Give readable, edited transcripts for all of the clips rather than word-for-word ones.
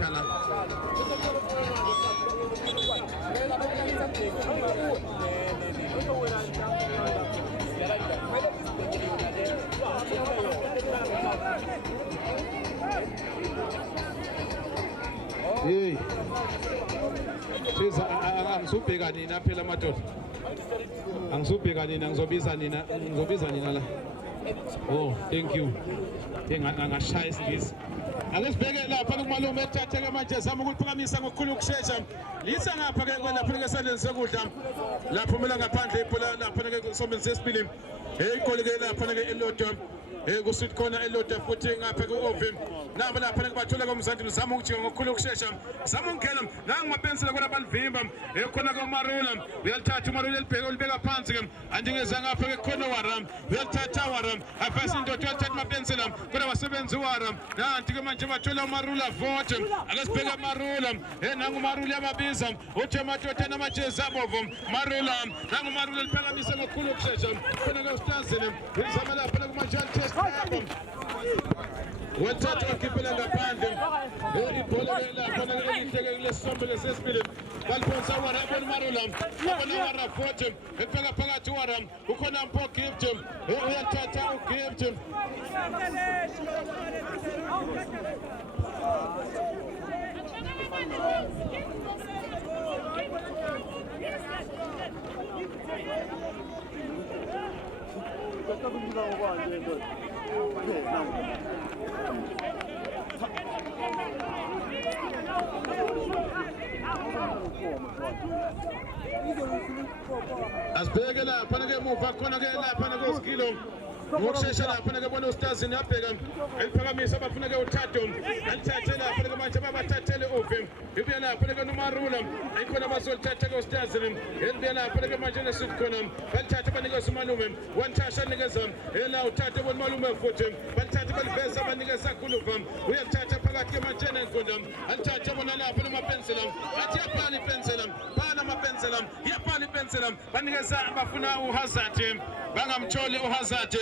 Tala. Hey, angizubheka nina phela madoda. Angizubheka nina, ngizobiza nina la. Oh, thank you. Ngashaya isingisi. Angisibheke lapha kumalume ethatheke manje zama ukuphakamisa ngokukhulu ukushesha. Lisa ngapha ke lapha ngesandleni sokudla. Lapho mina ngaphandle ibhola lapha ke sombeni sesibili. Igoli ke lapha ke elodwa. Kusithi khona elodwa futhi ngapha ku-Ovi. Namba lapha kubathola komzansi uzama ukujika ngokukhulu ukushesha. Zama ukungena nangimapensela kona balivimba. Khona koMarula. Uyalithatha uMarula elibheka ulibeka phansi ke. Andingeza ngapha ke khona Waram. Uyalithatha Waram. Afasa indoda uyalithatha mapensela. Kodwa wasebenza uWaram. Nanti ke manje bathola uMarula vote. Akasibheka Marula. Nangu uMarula yababiza. Uthi amadoda namajezi abovu. Marula. Nangu uMarula liphakamisa ngokukhulu ukushesha. Khona ke uStazini. Uzama lapha kumajali wathatha wakhiphela ngaphandle ibhola lapha elihleke kulesombele sesibili balphonsa Waram Marula abona Waram futhi ebheka phakathi Waram ukhona Mpho Gift uyathatha uGift asibheke lapha ke emuva khona ke lapha koskilo ngokushesha lapha ke bona uStazini yabheka eliphakamisa abafuna ke uthatho alithathe lapha ke manje babathathele Ovi ibuye lapha ke noMarula ayikhona bazolithatha ke uStazini elibuye lapha ke manje nesithi khona balithatha banikeza umalume wanthasha nikeza ela uthathe bona umalume futhi balithatha baliveza banikeza khuluva uyathatha phakathi ke manje nenkundla alithathe bona lapha nomapensela athi yaphala ipensela phana amapensela yaphala ipensela banikeza abafuna uHazard bangamtholi uHazard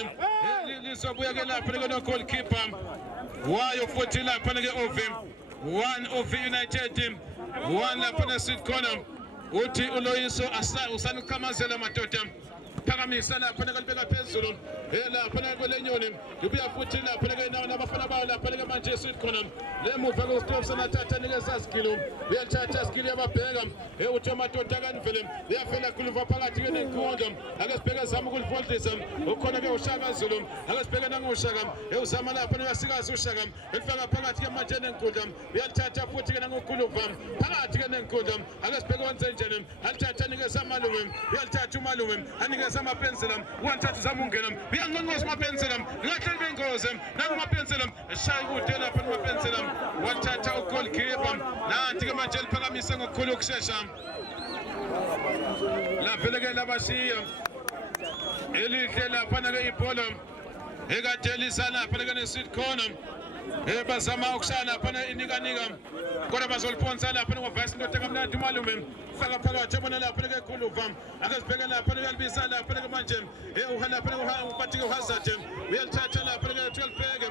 lizobuya ke lapha ke no goalkeeper wayo futhi lapha ke Ovi 1 Ovi United 1 lapha nesit corner uthi uLoyiso usanikhamazela madoda phakamisa lapha kalibeka phezulu lapha kweLenyoni ubuya futhi lapha ke nabafana bawo lapha ke manje esit corner lemuva ke uStopson athatha nikeza skilo uyathatha skilo yababheka uthi amadoda kanivele uyafela khuluva phakathi ke nenkundla akesibheka zama ukulivoltisa ukhona ke uShaka Zulu akesibheka nangoShaka uzama lapha uyasikaza uShaka elifaka phakathi ke manje nenkundla uyathatha futhi ke nangokhuluva phakathi ke nenkundla akesibheka wenze njani alithatha nikeza malume uyalithatha umalume anikeza amapensela wantathu zama ungena uyanqonqoza amapensela ngahleli bengoze nangomapensela eshaya kude lapha amapensela wathatha ugoalkeeper nanti ke manje liphakamise ngokukhulu ukushesha lavele ke labashiya elihle lapha ke ibhola ekadelisa lapha ke nesit corner bazama ukushaya lapha inikanika kodwa bazoliphonsa lapha ngovice indoda kamnandi umalume faka phakathi ebona lapha ke khuluva akasibheka lapha uyalibisa lapha ke manje lapha ubathi uHazard uyalithatha lapha ke 12 bheke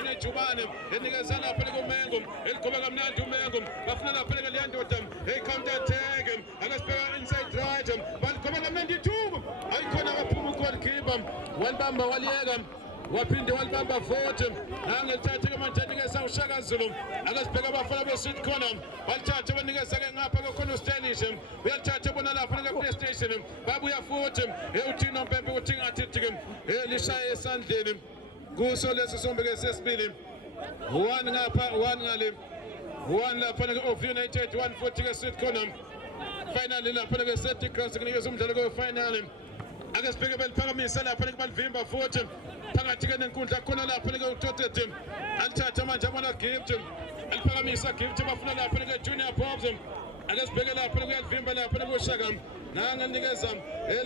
unejubane enikeza lapha ke uMengo eligoba kamnandi uMengo bafuna lapha ke leyandoda counter attack akasibheka inside right baligoba kamnandi ithuba ayikhona abaphuma ugoalkeeper walibamba waliyeka waphinde walibamba futhi nangelithathe ke manje nikeza uShaka Zulu akasibheka abafana besit corner balithathe banikeza ke ngapha ke khona uStanish uyalithathe bona lapha ke PlayStation babuya futhi uThino Mpembe uthi ngathi lishaya esandleni kuso lesi sombe ke sesibili 1 ngapha 1 ngale 1 lapha ke Ovi United 1 futhi ke sit corner finally lapha ke set cross kunikeza umdlalo ke final akasibheke beliphakamisa lapha ke balivimba futhi phakathi ke nenkundla khona lapha ke uTotete alithatha manje abona Gift aliphakamisa Gift bafuna lapha ke Junior Bobs akasibheke lapha kuyalivimba lapha ke uShaka nanganikeza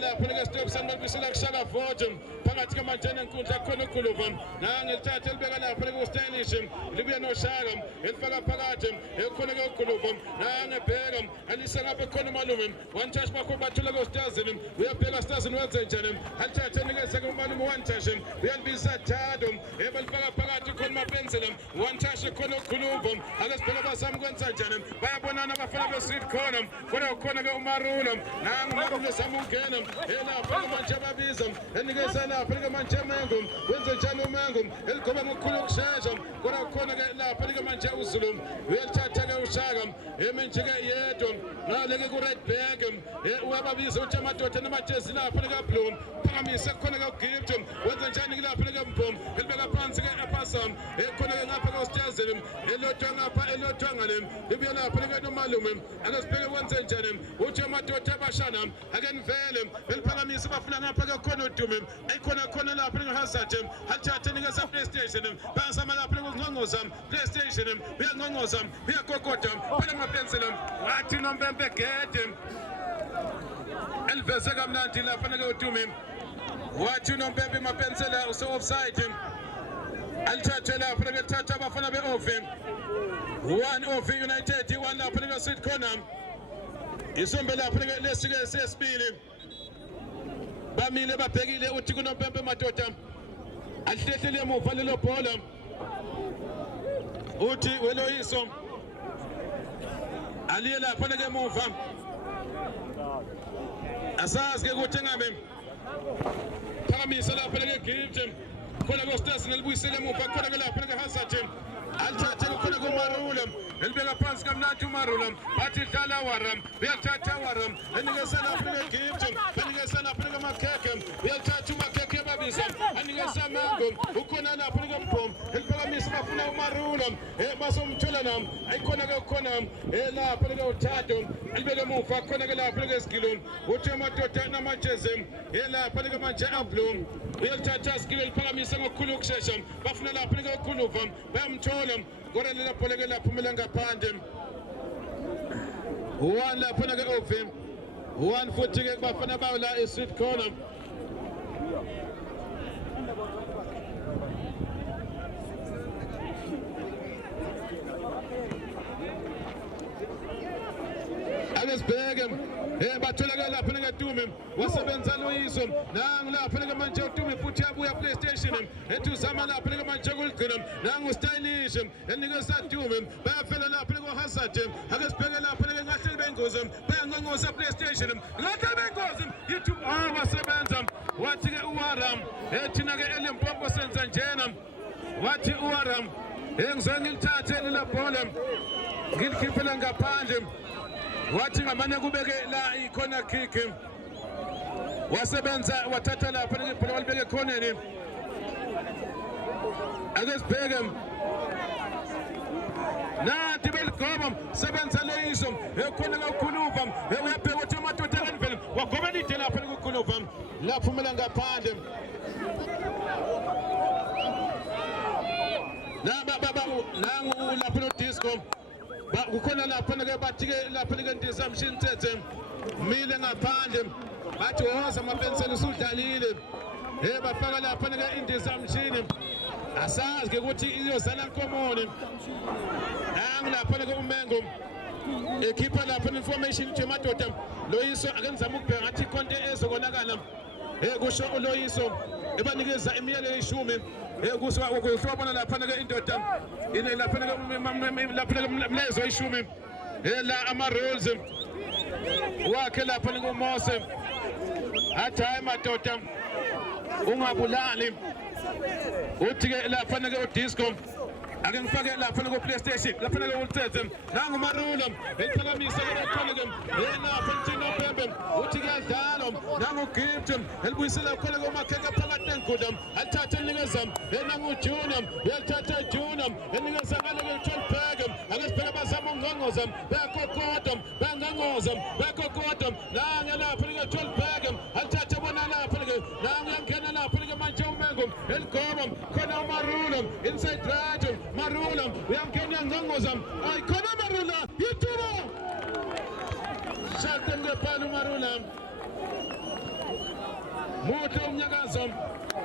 lapha ke Stopson balibisela kuShaka vote phakathi ke manje nenkundla khona ukhuluva nangelithatha elibeka lapha ke uStanish libuye noShaka elifaka phakathi khona ke ukhuluva nangebheka alisa ngapha khona umalume one touch bakho bathula ke uStazini uyabheka uStazini wenze njani alithatha nikeza ke umalume one touch uyalibisa Thado balifaka phakathi khona mapensela one touch khona ukhuluva akasibheka bazama kwenza njani bayabonana abafana be-street corner kodwa ukhona-ke umarulo nangu umarulo samungena elapha-ke manje ababiza enikeza lapha-ke manje emengo wenze njani umengo eligoba ngokukhulu ukushesha kodwa ukhona-ke lapha-ke manje uzulu uyalithatha-ke ushaka emenje-ke yedwa ngale-ke ku-red bag uyababiza ukuthi amadoda namajezi lapha-ke ablue phakamise kukhona-ke ugift wenze njani kulapha-ke mpom elibeka phansi-ke epasam khona-ke ngapha-ke usityazeli elodwa ngapha elodwa ngale libuye lapha-ke nomalume ake sibheke kwenze njani uthi amadoda abashana ake nivele beliphakamise bafuna ngapha-ke khona udume ayikhona khona lapha-ke ngehazard alithathe nikeza PlayStation bayazama lapha-ke ukungqongqoza PlayStation uyangqongqoza uyagogoda phela amapensela wathi nompempe gede eliveze kamnandi lapha-ke udume wathi unompempe mapensela use-offside alithathe lapha-ke lithatha abafana be-ovi 1 Ovi United 1 lapha-ke street corner isombe lapha-ke lesike sesibili bamile babhekile uthi kunompempe madoda alihlehlele emuva lelo bhola uthi weloyiso aliye lapha-ke emuva asazi-ke ukuthi engabe phakamisa lapha-ke gift khona-ke usitasi nelibuyisele emuva khona-ke lapha-ke hazard alithathe khona kumarula elibeka phansi kamnandi umarula bathi dlala waram uyalithatha waram enikeza lapha-ke gift enikeza lapha-ke makhekhe uyalithatha umakhekhe ebabiza anikeza mango ukhona lapha-ke mpom eliphakamisa bafuna umarula basomthola nam ayikhona-ke khona lapha-ke uthado elibeke emuva khona-ke lapha-ke esigilo uthi amadoda namajezi lapha-ke manje ablue uyalithatha isigilo eliphakamisa ngokukhulu ukushesha bafuna lapha-ke ukhuluva bayamthola kodwa lela bhola-ke laphumela ngaphandle 1 laphana-ke ovi 1 futhi-ke kubafana bayo la e-street corner ake sibheke batholakala lapha-ke Dumi wasebenza loyiso nangu lapha-ke manje uDumi futhi yabuya PlayStation ethi uzama lapha-ke manje kuligcina nangu stylish enikeza Dumi bayafela lapha-ke uHazard ake sibheke lapha-ke ngahle bengozi bayangqongqoza PlayStation ngahle bengozi yithi wasebenza wathi-ke uWaram thina-ke eLimpopo senza njena wathi uWaram ngizoke ngilithathe lelo bhola ngilikhiphe ngaphandle wathi ngamane kubeke la ikhona kick wasebenza wathatha lapha ibhola walibeke ekhoneni ake sibheke nathi beligoba sebenza loyiso ekhona kakhuluva uyabheka ukuthi amadoda kanivele wagoba lide lapha kukhuluva laphumela ngaphandle nangu lapha no disco kukhona lapha-ke bathi-ke lapha-ke ndisamshini thethe mile ngaphandle bathi woza amapensela usudlalile bafaka lapha-ke indizamshini asazi-ke ukuthi iyozala nkomoni nangu lapha-ke umengo ekhipha lapha information ukuthi madoda loyiso ake nizama ukubheka ngathi ikhonto ezokonakala kusho uloyiso ebanikeza imiyalelo eyishumi kuhlobona lapha-ke indoda lapha-ke mlezo eyishumi la ama-rules wakhe lapha-ke uMose athi hayi madoda ungabulali uthi-ke lapha-ke udisco ake ngifake lapha-ke PlayStation lapha-ke ulithethe nangu umarulo eliphakamisa-ke lakhona-ke lapha mthinophembe uthi kuyadlalwa nangu gift elibuyisela khona-ke umakhekhe phakathi nenkundla alithathe elinikeza nangu Junior uyalithatha Junior enikeza ngale-ke u-12 ake sibheke bazama ukungqongqoza bayakokoda bayakokoda nange lapha-ke 12 alithathe bona lapha-ke nangu uyangena lapha-ke manje umengo eligoba khona umarulo inside right Marula uyamkenya ngqongqoza ayikhona Marula yithuba shate ngephala uMarula muhle umnyakazo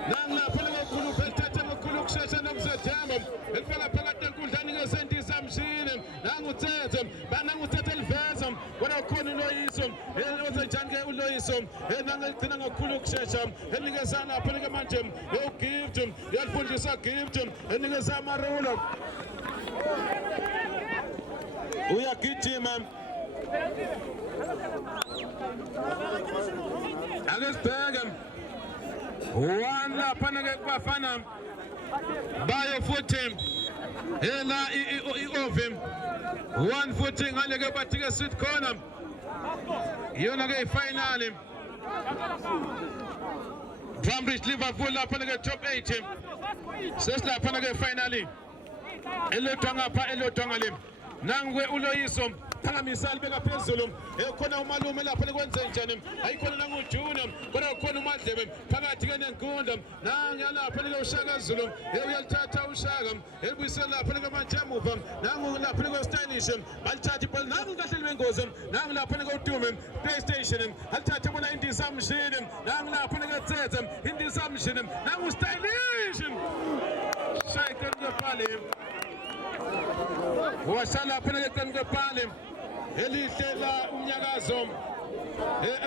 nangilapha kakhulu phela ngokukhulu ukushesha nokuzethemba elifaka phakathi enkundleni ngesendisamshini nanguthethe bananguthethe eliveza kodwa ukhona uloyiso ozenjani-ke uloyiso nangeligcina ngokukhulu ukushesha elinikeza lapha-ke manje ugift uyalifundisa gift enikeza Marula uyagijima akesibheke one laphana ke kubafana bayo futhi ela i-ovim one futhi ngale ke bathi ke sweet corner yona ke ifinali Brambridge Liverpool laphana ke top 8 sesilaphana ke finali elodwa ngapha elodwa ngale nangwe uloyiso phakamisa libeka phezulu ekhona umalume lapha lekwenze njani ayikhona nanguJunior kodwa ukhona uMadlebe phakathi ke nenkundla nanga lapha leke uShaka Zulu uyalithatha uShaka elibuyisela lapha leke manje emuva nangu lapha leke Stylish balithatha ibhola nangu kahle libengozi nangu lapha leke uDume PlayStation alithatha bona indisa mshini nangu lapha leke Tsetsa indisa mshini nangu Stylish shayika ngepale wasala phela ke ngepale elihlela umnyakazo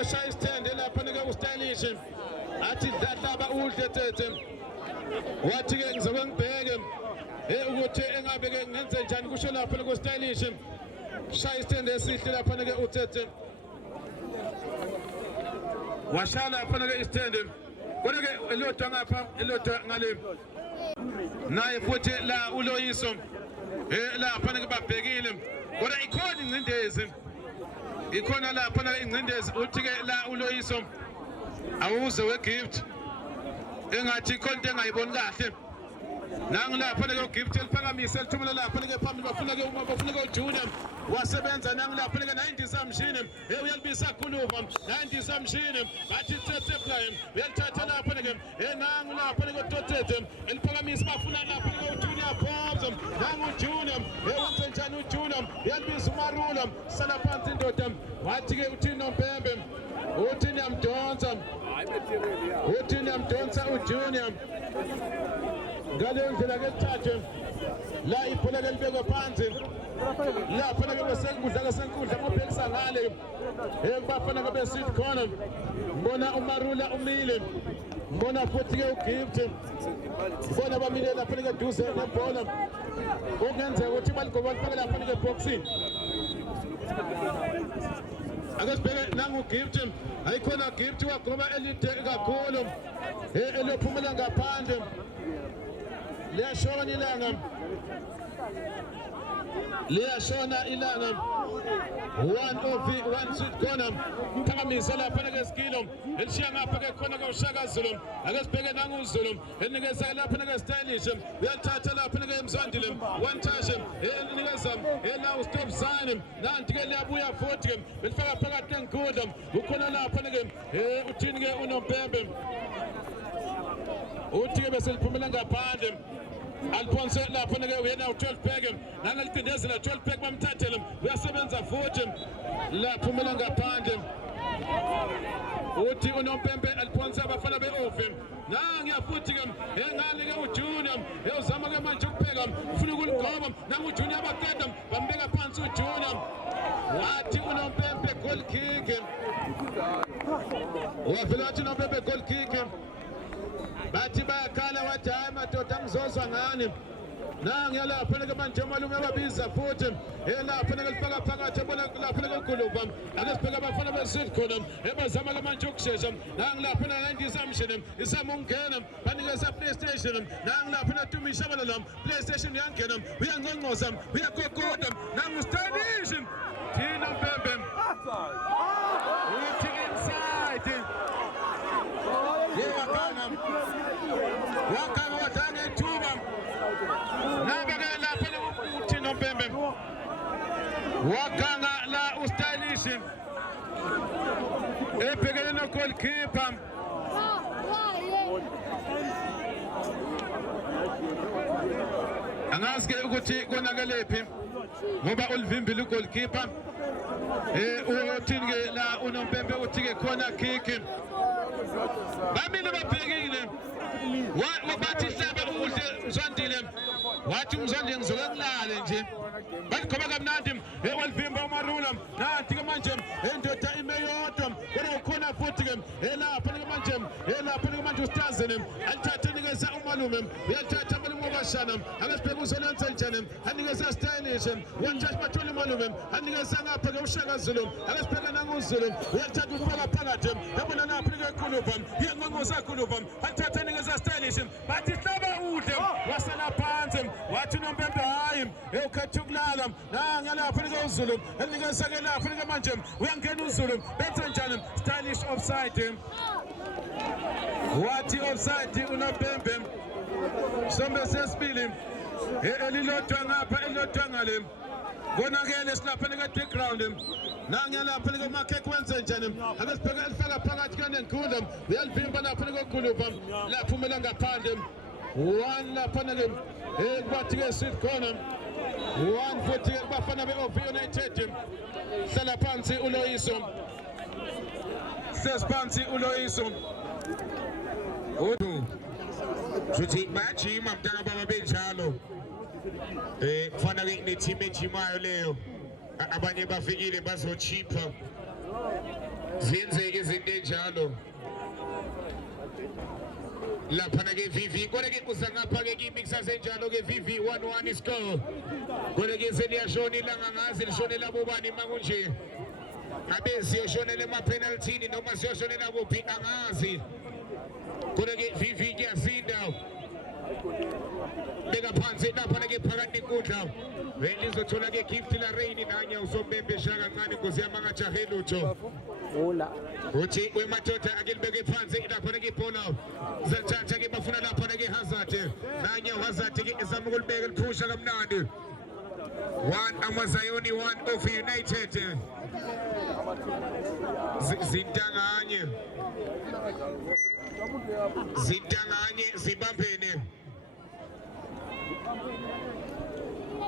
eshaya stand lapha ke uStylish athi dlaba uhle Tsethe wathi ke ngizoke ngibheke ukuthi engabe ke ngenze njani kusho lapha ke uStylish shaya stand esihle lapha ke uTsethe washala lapha ke stand kodwa ke elodwa ngapha elodwa ngale naye futhi la uloyiso lapha ke babhekile kodwa ikhona ingcindezi ikhona lapha ke ingcindezi uthi ke la uloyiso awuze wegift engathi konke engayiboni kahle nangu lapha ke ugift eliphakamise lithumela lapha ke phambili bafuna ke uJunior wasebenza nangu lapha ke 90 samshini uyalibisa khuluva 90 samshini bathi Tsethe play uyalithatha lapha ke nangu lapha ke Tsethe eliphakamisa bafuna lapha ke uJunior Pops nangu uJunior wenza njani uJunior uyalibisa uMarula sala phansi indoda wathi ke uthini noMpembe uthini yamdonsa uJunior ngale ndlela ke thathe la ibhola lelibekwe phansi lapha ke besenkundla ngaphelisa ngale bafana ke besit corner mbona uMarula umile mbona futhi ke uGift mbona bamile lapha ke duze nebhola okungenzeka ukuthi baligoba lifake lapha ke boxing akasibheke nangu Gift ayikhona Gift wagoba elide kakhulu elophumela ngaphandle liyashona ilanga one sweet corner phakamisa lapha ke skilo elishiya ngapha ke khona ke uShaka Zulu akasibheke nangu uZulu enikeza lapha ke Stylish uyathatha lapha ke Mzwandile one touch enikeza la ustop sign nanti ke liyabuya futhi ke belifaka phakathi enkundla ukhona lapha ke uthini ke uNompembe uthi ke bese liphumela ngaphandle Alphonse lapha ke uyena u12 pack nangalicindezela 12 pack bamthathele uyasebenza futhi laphumela ngaphandle uthi uNompembe Alphonse abafana beOfe nangiya futhi ke engale ke uJunior uzama ke manje ukupheka ufuna ukuligoba nangu uJunior abaqeda bambeka phansi uJunior wathi uNompembe goal kick wavela wathi uNompembe goal kick bathi bayakhala wathi hayi madoda angizozwa ngani nangiya lapha ke manje malume ababiza futhi lapha ke lifaka phakathi bona lapha ke uGuluva akesibheka abafana besit khona ebazama ke manje ukushesha nangilapha na 90 samshini isama ungena banikeza PlayStation nangilapha na Tumisha bala PlayStation yangena uyangqongqoza uyagogoda nangu Stylish thina Mpembe uthi inside wakanga watanga ithuba nabeke lapha uthi noMpembe wakanga la uStylish ebhekene no goalkeeper angazi ukuthi konakelephi ngoba ulivimbile ugoalkeeper uthini ke la uNompembe uthi ke khona kick bamile babhekile wabathi hlaba uhle Mzwandile wathi Mzwandile ngizoke ngilale nje balikhoba kamnandi walivimba uMarula nathi ke manje indoda imeyodwa kodwa ukhona futhi ke lapha ke manje uStazene alithathe nikeza umalume uyalithatha malume wabashana akasibheka uZolwenze njani anikeza Stylish one touch bathola ekhulume anikeza ngapha ke uShaka Zulu akasibheka nanguZulu uyathatha ufaka phakathi yabona lapha ke ekhuluva yenqonqoza ekhuluva athatha nikeza stylish bathi hlaba uhle wasala phansi wathi uNompempe hayi ukhetha ukulala ngalapha ke uZulu enikeza ke lapha ke manje uyangena uZulu benza njani stylish offside wathi offside uNompempe sombe sesibili elilodwa ngapha elilodwa ngale konakele silapha ke ground nangyalapha ke makhek wenze njani akasibheka elifaka phakathi kanenkundla uyalivimba lapha ke Guluva lapha umela ngaphandle one lapha ke kwathi ke sit corner one futhi ke bafana beOV United hlala phansi uLoyiso sesiphansi uLoyiso Suthi bayajima mntana baba benjalo kufana ke ne team ejimayo leyo abanye bafikile bazochipha zenzeke izinto enjalo lapha ke VV kone ke usangapha ke imixa senjalo ke VV 1-1 score kone ke seliyashona ilanga ngazi lishone labobani makunje ngabe siyoshonela ema penalty noma siyoshonela kuphi angazi kone ke VV kuyasinda beka phansi lapha ke phakathi inkundla belizothola ke gift la rain nanya usombembe shaka kancane ingozi yamanga jahe lutho uthi wemadoda akelibeke phansi lapha ke ibhola zathatha ke bafuna lapha ke Hazard nanya Hazard ke ezama ukulibeka liphusha kamnandi one Amazayoni one of United zintanganye zibambene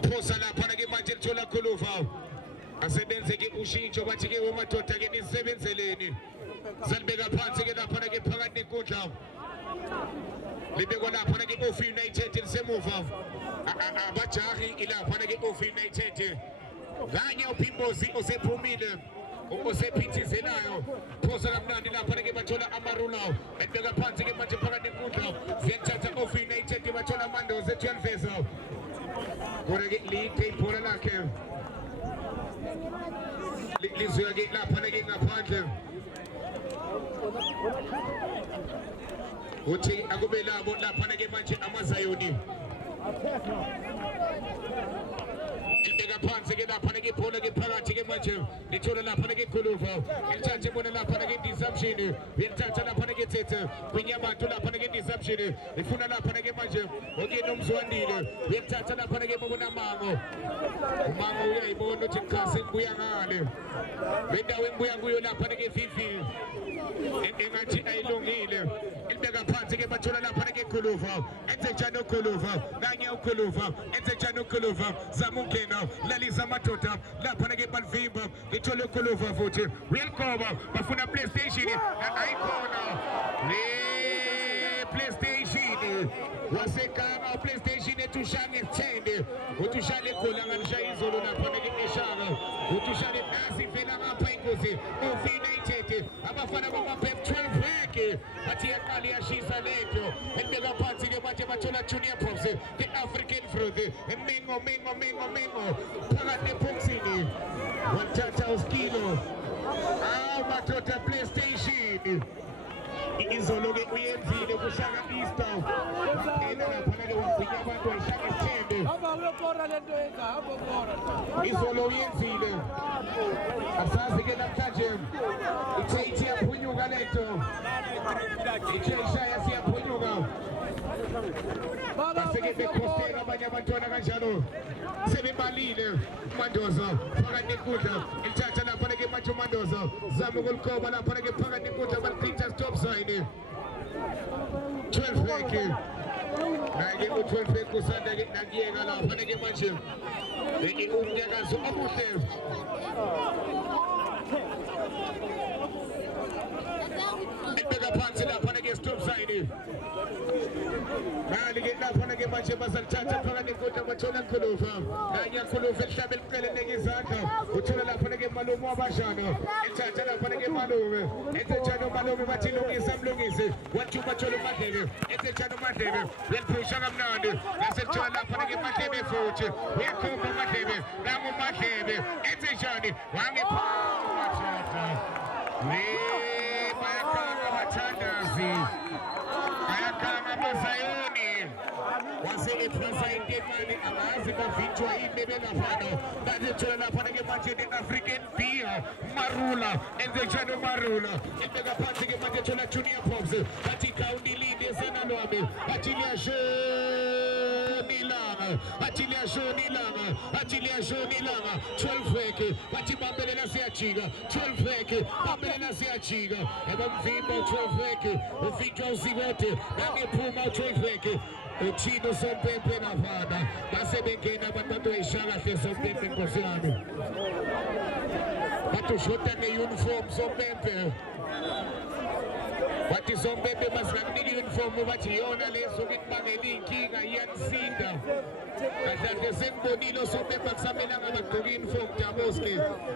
phosa lapha ke manje lithola Guluva asebenze ke ushintsho bathi ke wemadoda ke nisebenzeleni salibeka phansi ke lapha ke phakathi enkundla libekwa lapha ke OF United lisemuva abajahi ilapha ke OF United nganye uPimbozi osephumile osephithizelayo phosa kamnandi lapha ke bathola amarula ebeka phansi ke manje phakathi enkundla ziyathatha OF United bathola Mandoza eThenveza kore ke lithi ibhola lakhe lizoya ke lapha ke ngaphandle uthi akube labo lapha ke manje Amazayoni ibeka phansi ke lapha ke ibhola ke phakathi ke manje lithola lapha ke Guluva ilithathe bona lapha ke disruption ilithatha lapha ke Thethe kwinyabantu lapha ke disruption ifuna lapha ke manje oke nomzwandile ilithatha lapha ke bona Mango uMango uyayibona ukuthi khasi ngibuya ngale bendawo engibuya kuyo lapha ke VV engathi ayilungile ilibeka phansi ke bathola lapha ke Guluva enze njani uGuluva kanye uGuluva enze njani uGuluva zamungena lalisa madoda lapha ke balivimba lithola uGuluva futhi uyalikoba bafuna PlayStation ayikhona PlayStation wasekama PlayStation etushanga esithende utushale egola ngalishaya izolo lapha ke eShaka utushale nasi vela ngapha ingozi OF United abafana bamapep 12 weke bathi yaqala yashisa lento ebeka phansi ke manje bathola Junior Pops the African Fruit mengo phakathi eboxini wathatha uskilo madoda PlayStation izolo ke uyenzile kushaka Easter ena lapha ke wagwinya abantu ayishaka esithembe abakora lento yenza abakora izolo uyenzile asazi ke namhlanje ithi yaphunyuka lento icheshaya siyaphunyuka baseke bekhostela abanye abantwana kanjalo sebebalile Mandoza phakathi enkundla ilithatha lapha ke manje Mandoza zama ukulikoba lapha ke phakathi enkundla balichitha stop sign 12 weke naye u12 weke usanda ke nakiyeka lapha ke manje umnyakazo omuhle ebeka phansi lapha ke stop sign nali ke lapha ke manje bazalithatha phakathi enkundla bathola Guluva kanye Guluva ehlaba eliqele ngezandla uthola lapha ke malume wabashana ethatha lapha ke malume ethatha malume bathi lungisa mlungisi wathi bathola uMadlebe ethatha uMadlebe uyaphusha kamnandi nasethola lapha ke Madlebe futhi uyakhomba uMadlebe nangu uMadlebe ethatha wangepha bayakanga abathandazi bayakanga abazayoni wasele present imali angazi bavitshwa yini belafana bathola lapha ke manje African beer Marula enze njalo Marula ebeka phansi ke manje thola Junior Pops bathi county lead esena lwami bathi liyashonilanga bathi liyashonilanga bathi liyashonilanga 12 weke bathi bambelela siyajika 12 weke bambelela siyajika ebamvimba 12 weke ufitshwa uSikote nangephuma 12 weke Uchino sompempe nafana base bengena abantu batoyishaka hle sompempe nkosi yami batoshota ne-uniform sompempe bathi sompempe masingakunika i-uniform bathi yona lezo ngikubangela iy'nkinga iyanisinda kahle senibonile sompempe akusamelanga bagqoke i-uniform Damoske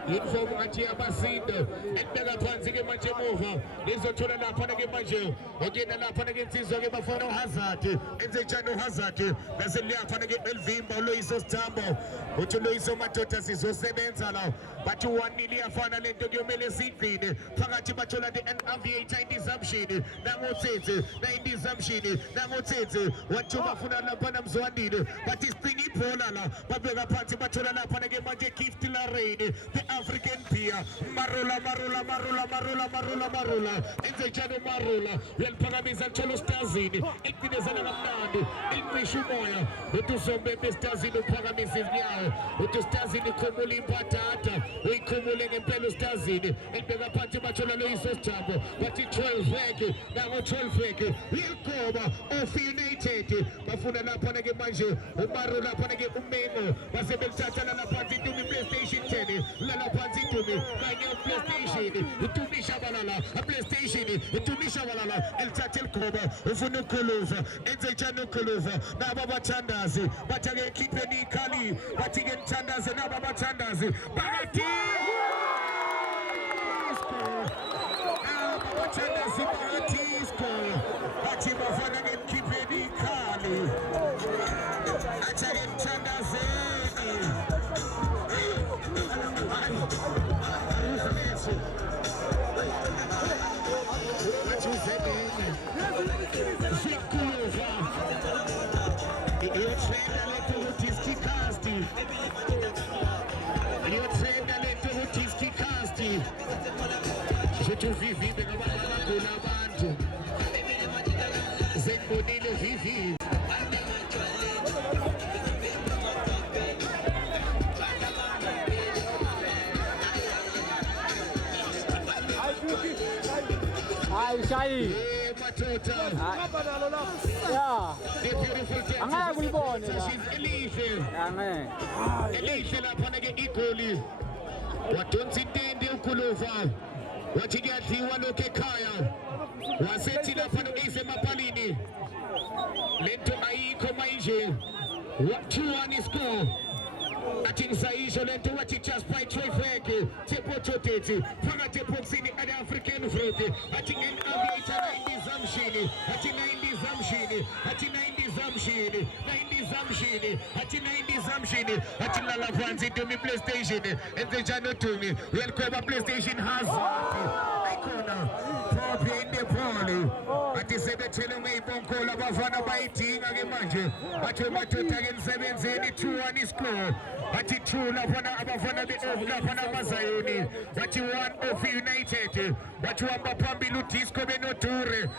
i-uniform ngathi yabasinda ekubeka phansi-ke manje emuva lizothola laphana-ke manje okuyena laphana-ke insizwa-ke bafana uHazard enze njani uHazard bese liyaphana-ke elivimba uLoyiso Sithambo uthi uLoyiso madoda sizosebenza la bathi 1-0 iyafana lento kuyomele siyigcine phakathi bathola the-Aviator indizamshini nangotsetse na-indizamshini nangotsetse wathi bafuna laphana Mzwandile bathi sicina ibhola la babeka phansi bathola laphana-ke manje Gift Lorraine the-African beer Marula Marula Marula Marula Marula Marula enze njani uMarula uyaliphakamisa lithola usitazini elicinezela kamnandi elicisha umoya uthi usombembe esitazini uphakamisa izinyawo uthi usitazini khumula impatata uyikhumule ngempela usitazini elibeka phansi bathola Loyiso Sithambo bathi 12 weke nango 12 weke uyaligoba off-United bafuna laphana-ke manje uMarula laphana-ke uMengo base belithatha lalaphansi iTumi PlayStation 10 lalaphansi iTumi kanye uPlayStation iTumi shabalala PlayStation iTumi shabalala elithatha eligoba ufuna ukhuluva enze njani ukhuluva nabo abathandazi bathi-ke khipheni ikhali bathi-ke nithandaze nabo abathandazi phakathi abathandazi phakathisko bathi bafana-ke nikhipheni ikhali athi-ke nithandazeni bathi uzeneni siyakhuluva iyotrenda letho ukuthi isikikasti iyotrenda letho ukuthi isikikasti shothi uvivibe ngoba bagula abantu senibonile vivi Shayi mathotha yeah the beautiful angeke kulibone la elihle angeke elihle laphana-ke igoli wadonsa intende ukhuluva wathi kuyadliwa lokhu ekhaya wasethi laphana isemapalini lento ayikho manje 2-1 score athi ngisayisho lento wathi just by 12 weke tepototethi phakathi eboxini ale-African fruit athi ngen-Aviator 90 zamshini athi 90 zamshini athi 90 zamshini 90 zamshini athi 90 zamshini athi lala phansi iTumi PlayStation enze njani uDumi uyaligoba PlayStation Hazard ayikhona Poppy in the ball athi sebethele ngeyibonkola abafana bayidinga-ke manje bathi madoda-ke emsebenzini 2-1 score bathi 2 laphana abafana laphana abazayoni bathi 1 off-United bathi uhamba phambili uDisco benodure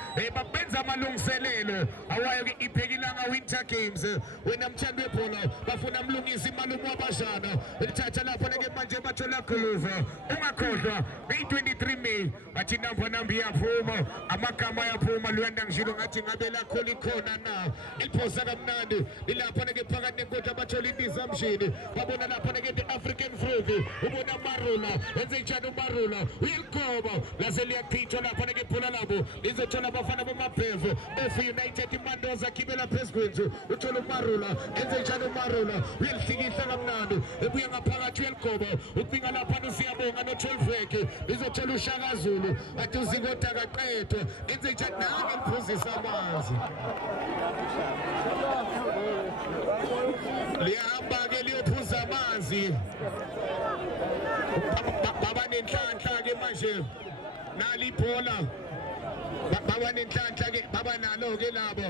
benza amalungiselelo awayo-ke iphekilanga Winter Games wena mthandi webhola bafuna mlungisi malume wabashana elithatha laphana-ke manje bathola khuluva ungakhohlwa May 23 May bathi namba yapho ayaphuma amagama ayaphuma Lwanda ngishilo ngathi ngabe lakho likhona na iliphosa kamnandi ilapha ke phakathi nenkundla abathola indizamshini babona lapha ke the African Fruit ubona Marula enze njani uMarula uyaligoba lase liyachithwa lapha ke phola labo lizothola abafana bomabhevu of United Mandoza khibela phezulu uthola uMarula enze njani uMarula uyalihlikihla kamnandi ebuya ngaphakathi uyaligoba ucinga lapha usiyabonga no 12 weke lizothola uShaka Zulu athi uzingota kaqedwe enze njani nange liphuzisa amanzi liyahamba ke liyophuza amanzi baba nenhlanhla ke manje nali ibhola baba nenhlanhla ke baba nalo ke labo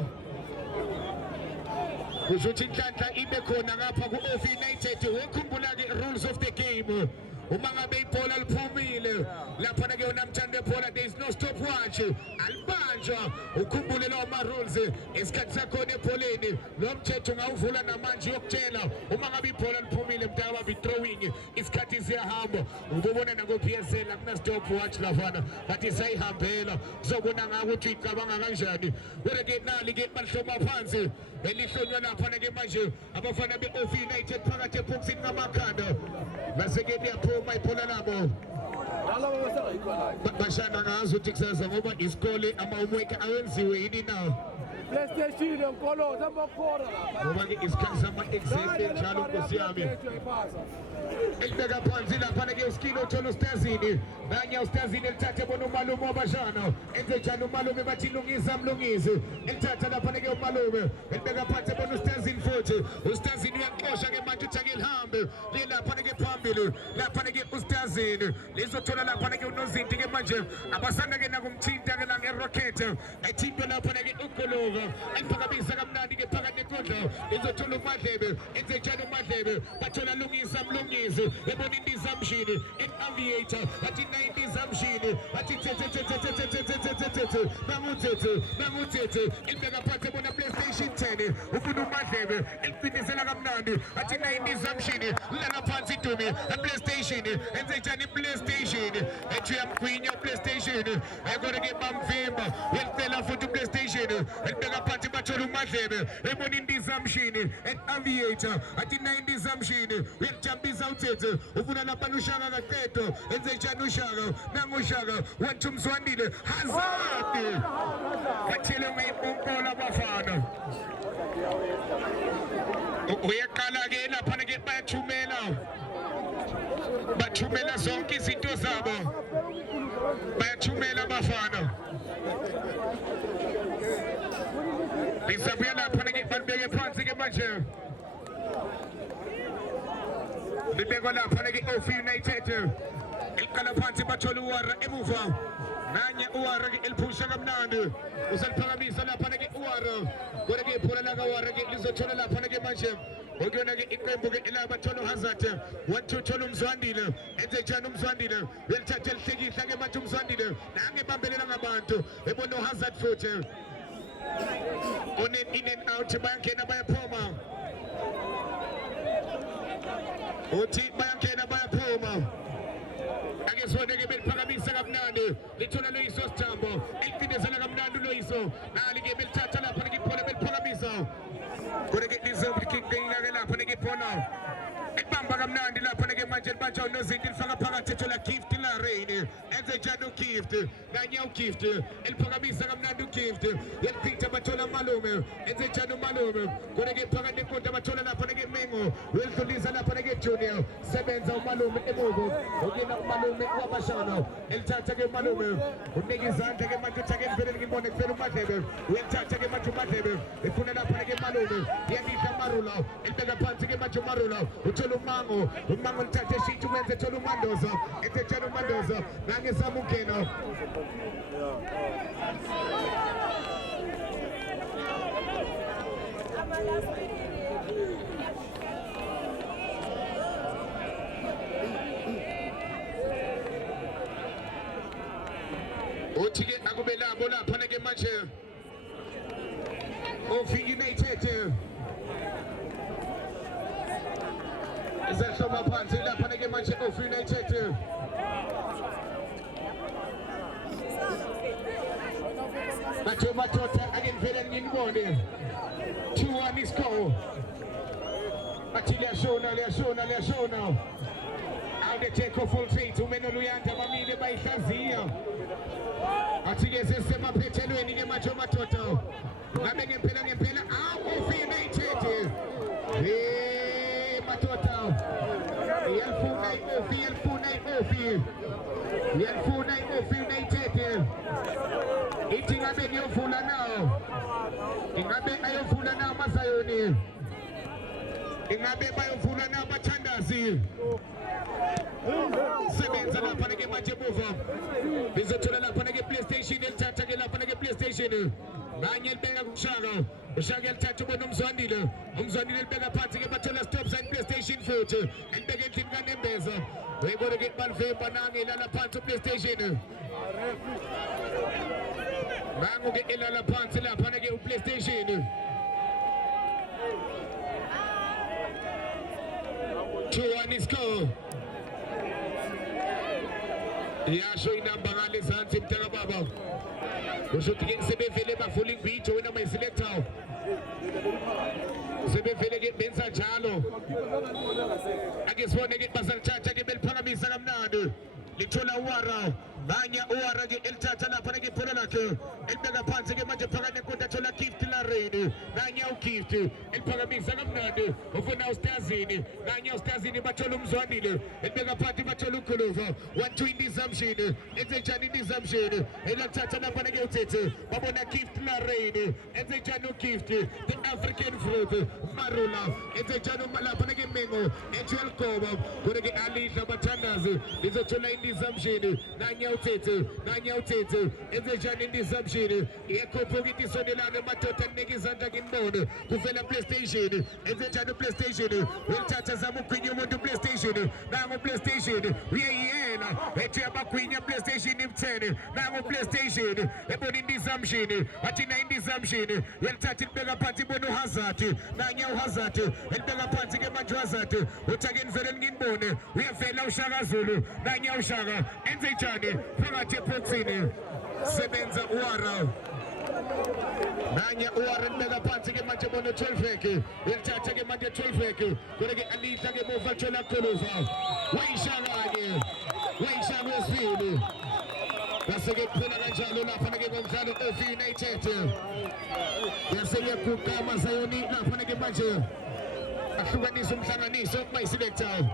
kuzothi inhlanhla ibe khona ngapha ku Of United ukhumbula ke rules of the game uma ngabe ibhola liphumile lapha ke unamthando webhola there is no stopwatch alibanjwa ukhumbule lawo ma rules isikhathi sakho ebholeni lo mthetho ngawuvula namanje yokutshela uma ngabe ibhola liphumile mntaka babi throwing isikhathi siyahamba ubona nako PSL akuna stopwatch lafana bathi sayihambela kuzobona ngako ukuthi icabanga kanjani wena ke nali ke bahloma phansi elihlonywa lapha ke manje abafana be Of United phakathi eboxing ngamakhanda base ke liyaphuma ibhola labo bashana ngazo ukuthi kusasa ngoba isikole ama-homework awenziwe yini na PlayStation ngikolo zabakhona ngoba ke isikhathi sama-exam njalo nkosi yami elibeka phansi laphana ke uskilo uthola ustazini nanye ustazini elithathe bona umalume wabashana enze njani umalume bathi lungisa mlungisi elithatha laphana ke umalume elibeka phansi bona ustazini futhi ustazini uyaxosha ke manje uthi ake lihambe lilaphana ke phambili laphana ke ustazini lizothola laphana ke unozinti ke manje abasanda ke nakumthinta ke la ngerocket ethintwe laphana ke ugoloka eliphakamisa kamnandi ke phakathi nenkundla lizothola uMadlebe enze njani uMadlebe bathola lungisa mlungisi ebona indizamshini in-aviator bathi 90 izamshini bathi banguthethe ilibeka phansi ebona PlayStation 10 ufuna uMadlebe eliqinisela kamnandi bathi 90 izamshini lala phansi idumi ePlayStation enze njani iPlayStation ethi uyamgwinya uPlayStation ekona ke bamvimba yelicela futhi uPlayStation elibeka phansi bathola uMadlebe ebona indizamshini in-aviator bathi 90 izamshini uyakujambisa uthethe ufuna lapha uShaka kaqedo enze njani uShaka nanguShaka wathi umzwandile Hazard bathele ngayibonkola abafana uyaqala ke lapha ke bathumela zonke izinto zabo bayathumela abafana lisabuya lapha ke balibeke phansi ke manje libeko lapha ke Of United iqala phansi bathola uwara emuva nanye uwara ke eliphusha kamnandi usaliphakamisa lapha ke uwara kodwa ke ibhola la kaWara ke lizothola lapha ke manje okuyona ke iqembu ke elabathola uHazard 1-2 thola umzwandile enze njani umzwandile welithatha elihlekihla ke manje umzwandile nange bambelela ngabantu ebona uHazard futhi on in and out bayangena bayaphuma uthi bayangena bayaphuma ake sone ke beliphakamisa kamnandi lithola loyiso Sithambo elifindezela kamnandi loyiso nali ke belithatha lapha ke ibhola beliphakamisa kodwa ke lizobukinga ke lapha ke ibhola ibamba kamnandi lapha ke manje libanjwa unozinti lifaka phakathi ethola Gift la Rain enze njani uGift nanye uGift eliphakamisa kamnandi uGift yeliphinda bathola malume enze njani umalume kodwa ke phakathi nenkundla bathola lapha ke Mengo welidlulisa lapha ke Junior sebenza umalume emuvo ukina umalume wabashana elithatha ke umalume unika izandla ke manje uthake ngivele ngibone kuphela uMadlebe uyathatha ke manje uMadlebe efuna lapha ke malume yendihla Marula elibeka phansi ke manje Marula uMango lithathe eshintsha umenze thola uMandoza ethetshela uMandoza nange samukena uthi ke akube labo lapha ke manje Of United izahloma phansi lapha ke manje Of United Macho Matota again Velen in morning. 2-1 is score. Atilia Shona. How they take off full three to Menoluyanta Mamide by Shazia. Atilia Sema Petelu and Macho Matota. Nabeng Pela out of United. Hey Matota. Yelfunai United. Eating a bit of Fula now. Ingabe ayo Fula now Masayoni. Ingabe ayo Fula now Machandazi. Sebenza la panage Majebuva. Bizotola la panage PlayStation, el Tatagela panage PlayStation. Daniel Bega Shago. Shagel Tatubo Umzandila. Umzandila Bega Party Batola stops and PlayStation photo. And Bega Tingan Embeza. We're going to get Malfe Banani Lala Panto PlayStation. Mango get Ilala Pantilla Panage PlayStation. 2-1 is score. Yasho number Alexander Terababa. We should get Sebe Philip fulling beach when I select out. Sebe Philip get Benza Jalo. I guess one get Basal Chacha get Belpanabi Salamnado. Litola Wara. Banya Uara get El Tatala Panagi Puranaku. El Mega Pants get Majapana Kotatola Kiftila Rain. Banya Kift. El Panabi Salamnado. Over now Stazini. Banya Stazini Batolum Zwanil. El Mega Party Batolukulova. 1-2 in Nizamshin. It's a Chan in Nizamshin. El Tatana Panagiotet. Babona Kiftila Rain. It's a Janu Kift. The African fruit. Marula. It's a Janu Malapanagi Mengo. Angel Kobo. Gorege Ali Nabatandas. It's a Chola in Nizamshin. Nanya Tete, it's a Jan in the subshade. Echo Pogiti Sonilana Matota Negizanta in Bone, who fell a PlayStation, it's a Jan PlayStation. We'll touch as I'm Queen to PlayStation. Now PlayStation, we are here. Let's have a Queen PlayStation in 10. Now PlayStation, about in the subshade, what in the subshade. We'll touch it Bega Party Bono Hazard, Nanya Hazard, and Bega Party Mazat, which again Veren in Bone. We have fellow Shara Zulu, Nanya Shara, and the Johnny. Fanache Potsini, Sebenza Uara. Nanya Uara Mega Party get much on the 12 fake. We'll take a much 12 fake. Gonna get a lead to get over Chola Kolova. Waisha was feeling. That's a good Pinaganjalo, Napanagam Zano of United. Yes, a Kuka Mazayoni, Napanagam Majo. A Suganisum Sanani, so my selector.